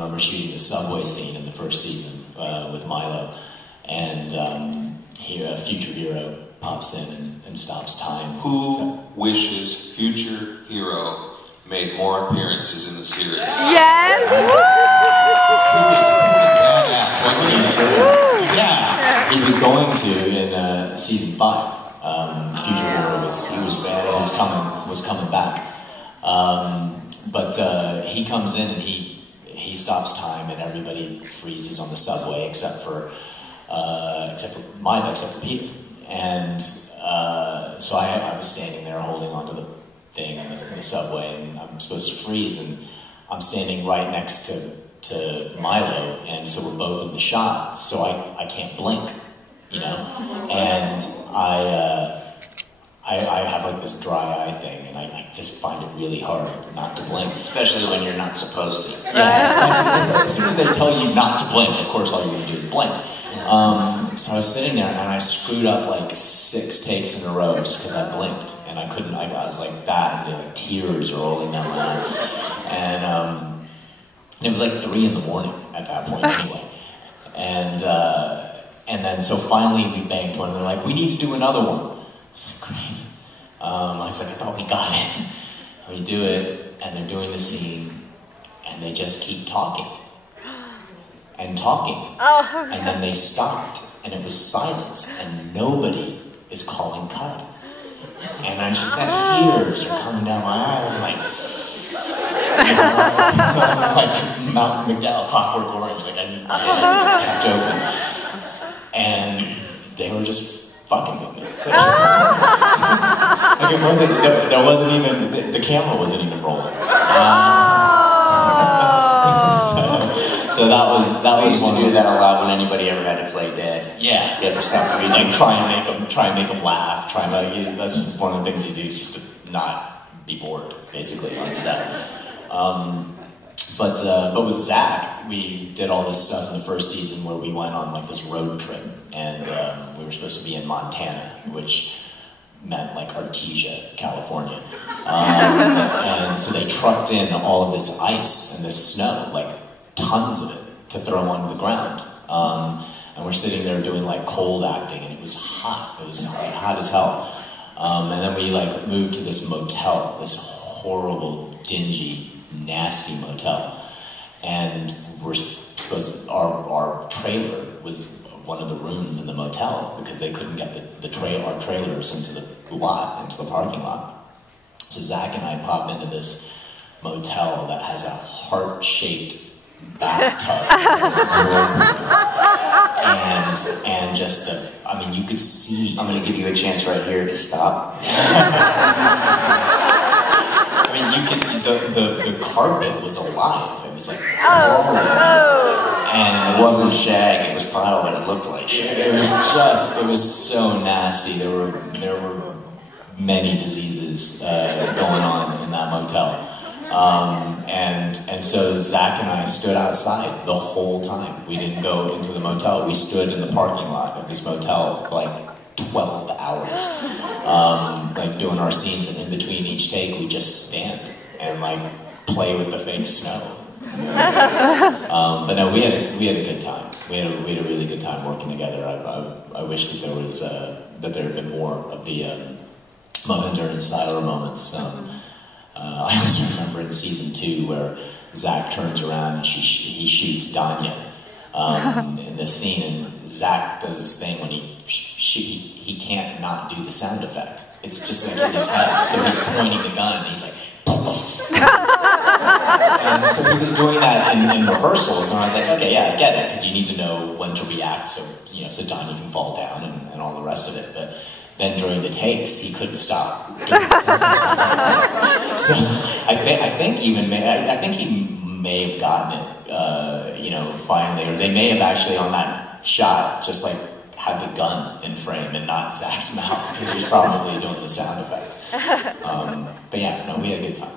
remember shooting the subway scene in the first season with Milo, and a future hero pops in and stops time. Who wishes future hero made more appearances in the series? Yes! He was badass, wasn't he? Yeah, he was going to in season 5. Future hero was coming back, but he comes in and he stops time, and everybody freezes on the subway except for Milo, except for Peter. And so I was standing there holding onto the thing in the subway, and I'm supposed to freeze, and I'm standing right next to Milo, and so we're both in the shot, so I can't blink, you know, and I have like this dry eye thing, and I just find it really hard not to blink. Especially when you're not supposed to. Yeah, especially as soon as they tell you not to blink, of course all you're going to do is blink. So I was sitting there, and I screwed up like 6 takes in a row just because I blinked, and I couldn't. I was like that, and like tears are rolling down my eyes, and it was like 3 in the morning at that point anyway, and then so finally we banked one, and they're like, "We need to do another one." I was like, "Great." I was like, "I thought we got it." We do it, and they're doing the scene, and they just keep talking. And talking, and then they stopped, and it was silence, and nobody is calling cut. And I just had tears are coming down my eyes, like Malcolm McDowell, Clockwork Orange, like I need my eyes kept open, and they were just fucking with me. Like there wasn't even the camera wasn't even rolling. So that was We used to do that a lot when anybody ever had to play dead. Yeah, You had to stop breathing. like try and make them laugh. That's one of the things you do, just to not be bored, basically, on set. But with Zach, we did all this stuff in the first season where we went on like this road trip, and we were supposed to be in Montana, which meant like Artesia, California, and so they trucked in all of this ice and this snow, like tons of it, to throw onto the ground. And we're sitting there doing like cold acting, and it was hot. It was like, hot as hell. And then we like moved to this motel, this horrible, dingy, nasty motel. And we're supposed our trailer was one of the rooms in the motel because they couldn't get our trailers into the lot, into the parking lot. So Zach and I pop into this motel that has a heart-shaped bathtub, and just you could see. I'm going to give you a chance right here to stop. You could. The carpet was alive. It was like and it wasn't shag. It was pile, but it looked like shag. It was so nasty. There were many diseases going on in that motel. And so Zach and I stood outside the whole time. We didn't go into the motel. We stood in the parking lot of this motel for like 12 hours, like doing our scenes, and in between each take we just stand and like play with the fake snow. But no, we had a good time. We had a really good time working together. I wish that there had been more of the Mohinder and Siler moments. I also remember in season 2 where Zach turns around and he shoots Danya in this scene, and Zach does this thing when he can't not do the sound effect. It's just like in his head, so he's pointing the gun and he's like, and so he was doing that in rehearsals, and I was like, okay, yeah, I get it, because you need to know when to react, so Danya can fall down and all the rest of it, but then during the takes, he couldn't stop doing the sound effect. So I think he may have gotten it, finally, or they may have actually on that shot just like had the gun in frame and not Zach's mouth because he was probably doing the sound effect. But yeah, no, we had a good time.